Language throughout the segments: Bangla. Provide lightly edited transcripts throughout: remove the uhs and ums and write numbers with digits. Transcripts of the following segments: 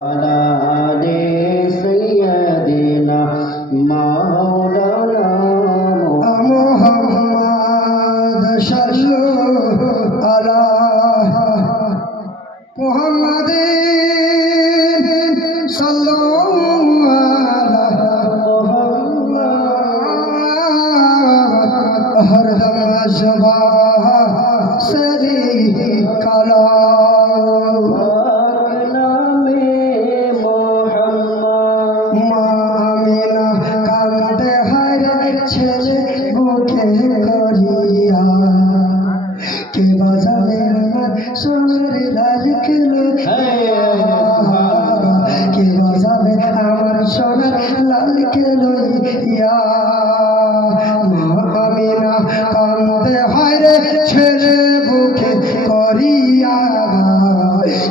على آل سيدنا مولانا محمد صلوا على محمد صلوا على محمد हर दम जबा सरी कला ছেলে বুকে করিয়া কে বাজাবে আমার সোনার লাল কেলো কে বাজাবে আমার সোনার লাল কেলো ইয়া আমিনা কান্দে হায়রে ছেলে বুকে করিয়া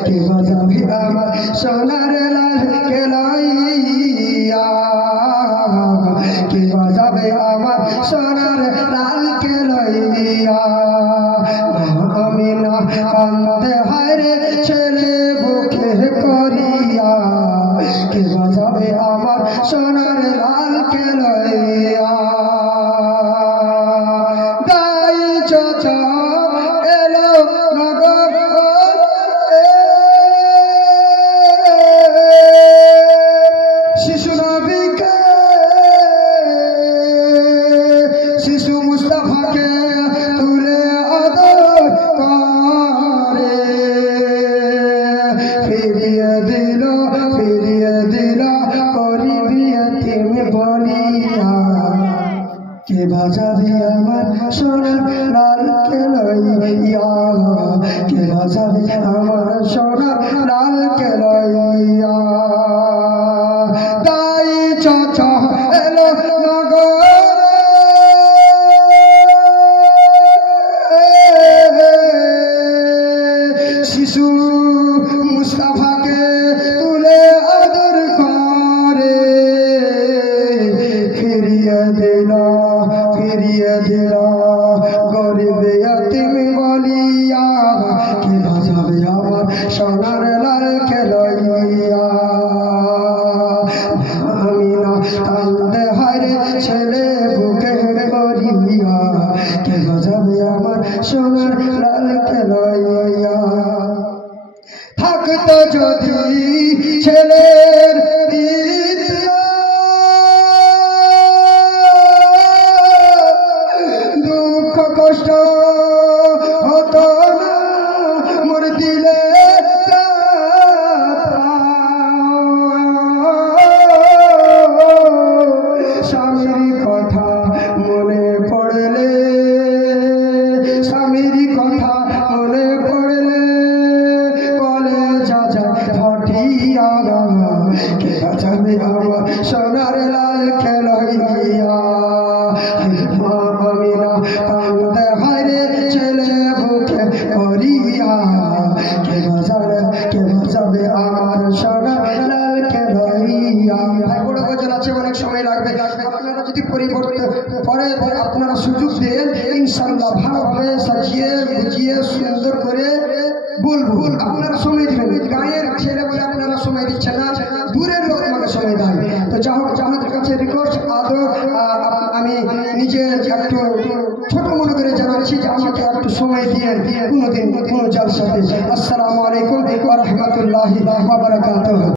কে বাজাবে আমার সোনার লাল কেলো ইয়া কে বাজাবে আমার সোনার লাল কেলইয়া আমিনা কান্দে হায়রে ছেলে বুকে করিয়া কে বাজাবে আমার সোনার লাল কেলইয়া দাই চাচা এলো নগর শিশু নবীকে শিশু মুস্তাফাকে তুলে আদর করে ফিরিয়ে দিল গরিব ইয়তীম বলিয়া কে বাজাবে আমার সোনার লাল কেলইয়া কে বাজাবে আমার সোনার লাল কেলইয়া দাই চাচা এলো নগর শিশু মুস্তাফাকে তুলে আদর করে ফিরিয়ে দিল গরিব ইয়তীম বলিয়া কে বাজাবে আমার সোনার লাল কেলইয়া আমিনা কান্দে হায়রে ছেলে বুকে করিয়া কে বাজাবে আমার সোনার লাল কেলইয়া থাকতো যদি ছেলের দুঃখ কষ্ট হতো না মোর দিলে স্বামীর কথা মনে পড়লে কে বাজাবে আমার সোনার লাল কেলইয়া আমিনা কান্দে হায়রে ছেলে বুকে করিয়া কে বাজাবে আমার সোনার লাল কেলইয়া। বড় গজল আছে, অনেক সময় লাগবে, আপনারা যদি পরিবর্তন পরে আপনারা সুযোগ দেন ইনশাআল্লাহ ভালোভাবে সাজিয়ে বুঝিয়ে সুন্দর করে বলবো। আপনারা সময় দিবেন, গায়ের ছেলে বলে আপনারা সময় দিচ্ছেন না, দূরের লোক আমাকে সময় দেয়। তো যা হোক, আমাদের কাছে রিকোয়েস্ট আদর আমি নিজে একটু ছোট মনে করে জানাচ্ছি যে আমাকে একটু সময় দিয়ে কোনোদিন কোনো জলসাতে। আসসালামু আলাইকুম ওয়া রাহমাতুল্লাহি ওয়া বারাকাতুহু।